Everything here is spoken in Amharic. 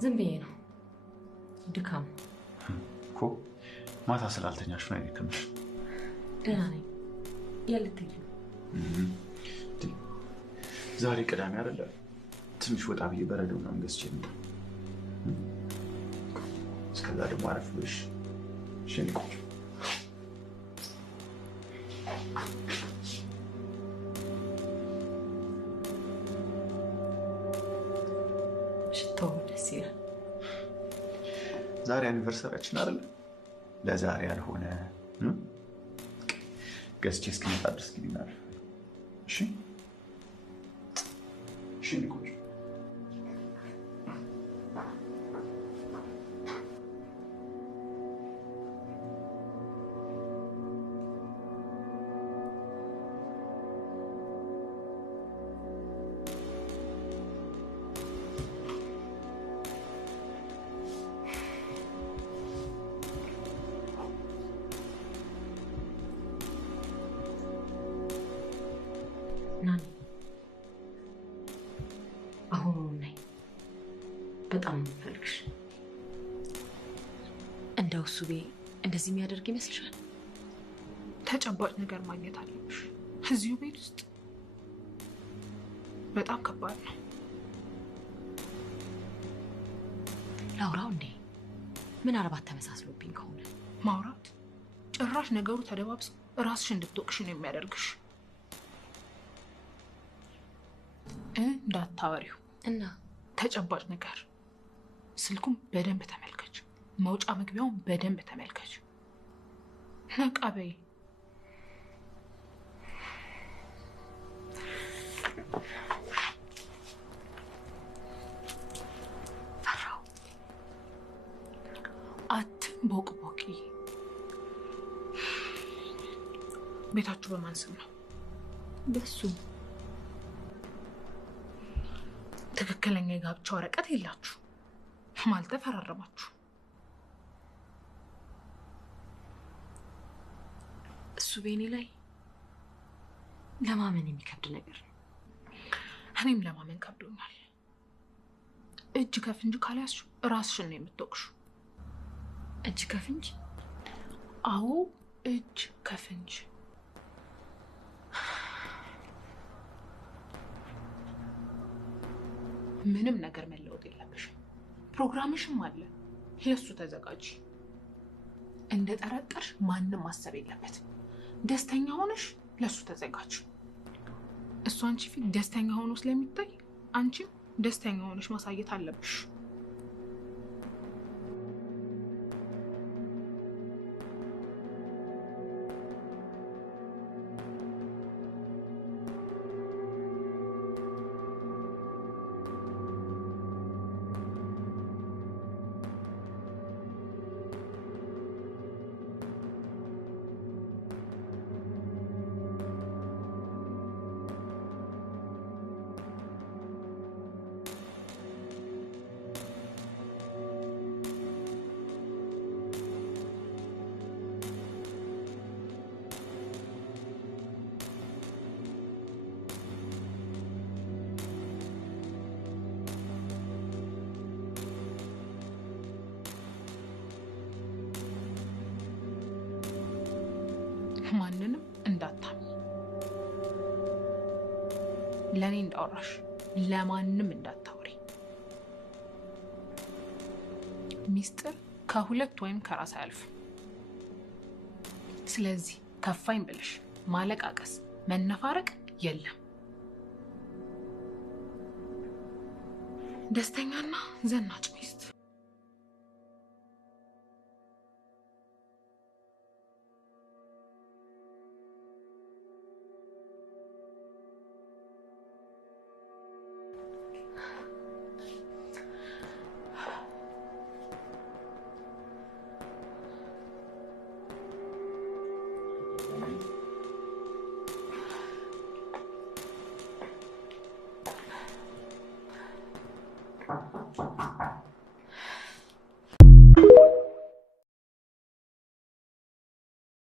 ዝም ብዬ ነው ድካም እኮ ማታ ስላልተኛሽ ነው የደከመሽ። ደህና ነኝ። የልትሄጂ ነው? ዛሬ ቅዳሜ አይደለ? ትንሽ ወጣ ብዬ በረዶ ምናምን ገዝቼ ነው። እስከዛ ደግሞ አረፍ ብለሽ ሸንቆ ሽታው ደስ ይላል። ዛሬ አኒቨርሰሪያችን አይደለ? ለዛሬ ያልሆነ ገዝቼ እስኪመጣ ድረስ ግቢናል። እሺ እሺ ንቆይ ናኒ አሁን ነኝ። በጣም ነው የምፈልግሽ። እንደው ሱቤ እንደዚህ የሚያደርግ ይመስልሻል? ተጨባጭ ነገር ማግኘት አለብሽ። እዚሁ ቤት ውስጥ በጣም ከባድ ነው። ላውራው እንዴ? ምናልባት ተመሳስሎብኝ ከሆነ ማውራት ጭራሽ ነገሩ ተደባብሶ ራስሽ እንድትወቅሽ ነው የሚያደርግሽ። እንዳታወሪው እና ተጨባጭ ነገር ስልኩም በደንብ ተመልከች፣ መውጫ መግቢያውን በደንብ ተመልከች። ነቃ በይ። ፈራው። አትንቦቅቦቂ። ቤታችሁ በማን ስም ነው? በሱ ትክክለኛ የጋብቻ ወረቀት የላችሁ፣ አልተፈራረማችሁ። እሱ ቤኔ ላይ ለማመን የሚከብድ ነገር ነው። እኔም ለማመን ከብዶኛል። እጅ ከፍንጅ ካልያዝሽ ራስሽን ነው የምትወቅሹ። እጅ ከፍንጅ? አዎ እጅ ከፍንጅ። ምንም ነገር መለወጥ የለብሽም። ፕሮግራምሽም አለ፣ ለሱ ተዘጋጂ። እንደ ጠረጠርሽ ማንም ማሰብ የለበትም። ደስተኛ ሆነሽ ለሱ ተዘጋጂ። እሱ አንቺ ፊት ደስተኛ ሆኖ ስለሚታይ አንቺም ደስተኛ ሆነሽ ማሳየት አለብሽ። ማንንም እንዳታሚ። ለኔ እንዳወራሽ ለማንም እንዳታወሪ። ሚስጥር ከሁለት ወይም ከራስ አያልፍም። ስለዚህ ከፋኝ ብለሽ ማለቃቀስ፣ መነፋረቅ የለም። ደስተኛና ዘናጭ ሚስት